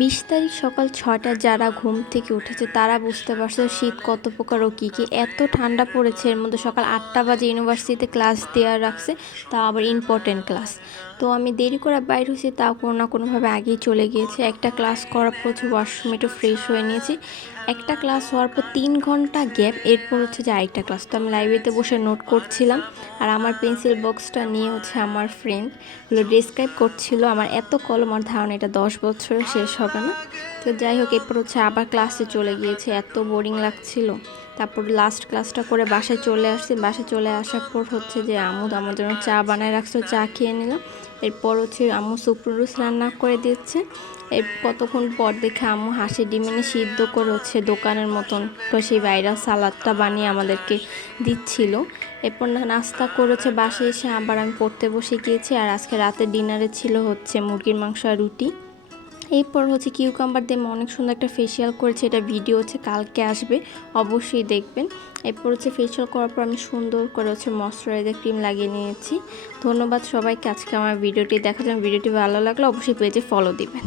২০ তারিখ সকাল ৬টা যারা ঘুম থেকে উঠেছে তারা বুঝতে পারছে শীত কত প্রকার ও কী কী। এত ঠান্ডা পড়েছে, এর মধ্যে সকাল ৮টা বাজে ইউনিভার্সিটিতে ক্লাস দেওয়া রাখছে, তাও আবার ইম্পর্টেন্ট ক্লাস। তো আমি দেরি করে বাইর হয়েছি, তাও কোনো না কোনোভাবে আগেই চলে গিয়েছে। একটা ক্লাস করার পর হচ্ছে ওয়াশরুমে একটু ফ্রেশ হয়ে নিয়েছি। একটা ক্লাস হওয়ার পর ৩ ঘন্টা গ্যাপ, এরপর হচ্ছে যে আরেকটা ক্লাস। তো আমি লাইব্রেরিতে বসে নোট করছিলাম, আর আমার পেন্সিল বক্সটা নিয়ে হচ্ছে আমার ফ্রেন্ড হলো ডেসক্রাইব করছিল। আমার এত কলম, আমার ধারণা এটা 10 বছরে শেষ হবে না। তো যাই হোক, এরপর হচ্ছে আবার ক্লাসে চলে গিয়েছে, এত বোরিং লাগছিল। তারপর লাস্ট ক্লাসটা করে বাসায় চলে আসছি। বাসায় চলে আসার পর হচ্ছে যে আম্মু আমার জন্য চা বানায় রাখছে, চা খেয়ে নিলাম। এরপর হচ্ছে আম্মু সুপ নুডলস রান্না করে দিচ্ছে। এর কতক্ষণ পর দেখে আম্মু হাঁসের ডিম এনে সিদ্ধ করে হচ্ছে দোকানের মতন সেই ভাইরাল সালাদটা বানিয়ে আমাদেরকে দিচ্ছিল। এরপর নাস্তা করেছে, বাসায় এসে আবার আমি পড়তে বসে গিয়েছি। আর আজকে রাতে ডিনারে ছিল হচ্ছে মুরগির মাংস আর রুটি। এরপর হচ্ছে কিউকাম্বার দিয়ে আমি অনেক সুন্দর একটা ফেসিয়াল করেছি, এটা ভিডিও হচ্ছে কালকে আসবে, অবশ্যই দেখবেন। এরপর হচ্ছে ফেসিয়াল করার পর আমি সুন্দর করে হচ্ছে ময়শ্চারাইজার ক্রিম লাগিয়ে নিয়েছি। ধন্যবাদ সবাইকে আজকে আমার ভিডিওটি দেখার জন্য। ভিডিওটি ভালো লাগলে অবশ্যই পেজে ফলো দিবেন।